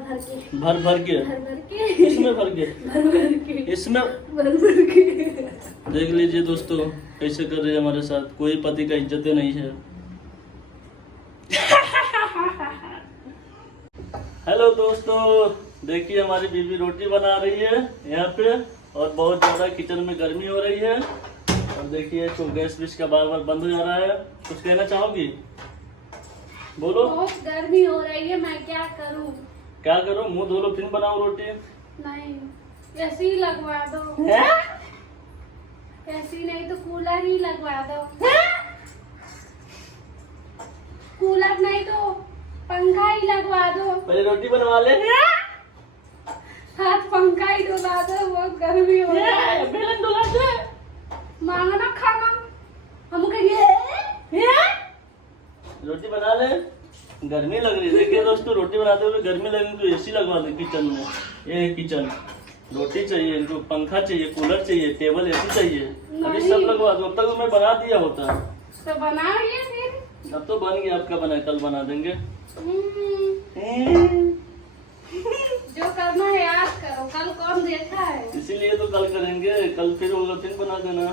भर भर के इसमें भर के इसमें भर के। देख लीजिए दोस्तों कैसे कर रहे हैं हमारे साथ, कोई पति का इज्जत नहीं है। हेलो दोस्तों, देखिए हमारी बीवी रोटी बना रही है यहाँ पे, और बहुत ज्यादा किचन में गर्मी हो रही है। और देखिए तो गैस विश का बार बार बंद हो जा रहा है। कुछ कहना चाहोगी? बोलो। बहुत गर्मी हो रही है, मैं क्या करूं? क्या करो? मुंह धो लो फिर बनाओ रोटी। नहीं, ऐसे ही लगवा दो। ऐसी नहीं तो कूलर ही लगवा दो। कूलर नहीं तो पंखा ही लगवा दो। पहले रोटी बनवा ले। हाथ पंखा ही डुला दो, बहुत गर्मी हो रही है। बेलन डुला दे। मांगना खाना हम कहिए। रोटी बना ले, गर्मी लग रही है। देखिए दोस्तों रोटी बनाते हुए गर्मी लग रही तो एसी लगवा दे किचन में। ये किचन, रोटी चाहिए इनको, पंखा चाहिए, कूलर चाहिए, टेबल एसी चाहिए, अभी सब लगवा दो। अब तक तो मैं बना दिया होता। तो बनाइए फिर। अब तो बन गया, आपका बना, कल बना देंगे। जो करना है आज करो, कल कौन देखा है? इसीलिए तो कल करेंगे, कल फिर होगा फिर बना देना।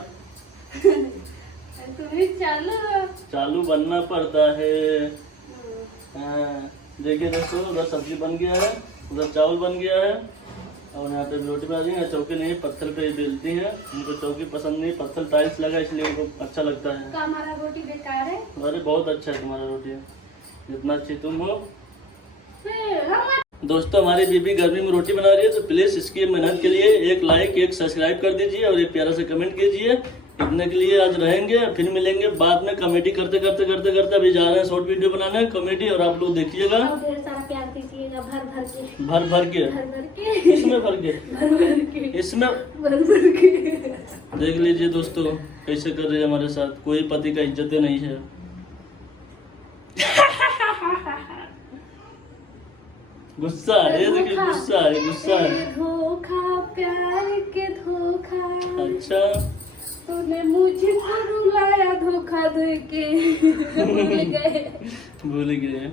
तुम्हें चालू बनना पड़ता है। हाँ, देखिए दोस्तों उधर सब्जी बन गया है, उधर चावल बन गया है, और यहाँ पे रोटी बना दी है। चौकी नहीं, पत्थर पे बेलती है, उनको चौकी पसंद नहीं, पत्थर टाइल्स लगा इसलिए उनको अच्छा लगता है। तो हमारा रोटी बेकार है? अरे बहुत अच्छा है तुम्हारा रोटी, जितना अच्छी तुम हो। दोस्तों हमारी बीबी गर्मी में रोटी बना रही है, तो प्लीज इसकी मेहनत के लिए एक लाइक, एक सब्सक्राइब कर दीजिए और एक प्यारा से कमेंट कीजिए। इतने के लिए आज रहेंगे, फिर मिलेंगे बाद में कॉमेडी करते करते करते करते। अभी जा रहे हैं शॉर्ट वीडियो बनाने कॉमेडी, और आप लोग देखिएगा। ढेर सारा प्यार दीजिएगा, भर भर के भर भर के इसमें भर के इसमें भर के। देख लीजिए दोस्तों कैसे कर रहे हैं हमारे साथ, कोई पति का इज्जत नहीं है। गुस्सा है, देखिए गुस्सा है, गुस्सा है। धोखा, प्यार के धोखा। अच्छा, तूने मुझको रुलाया धोखा देके। भूल गए। भूल गए।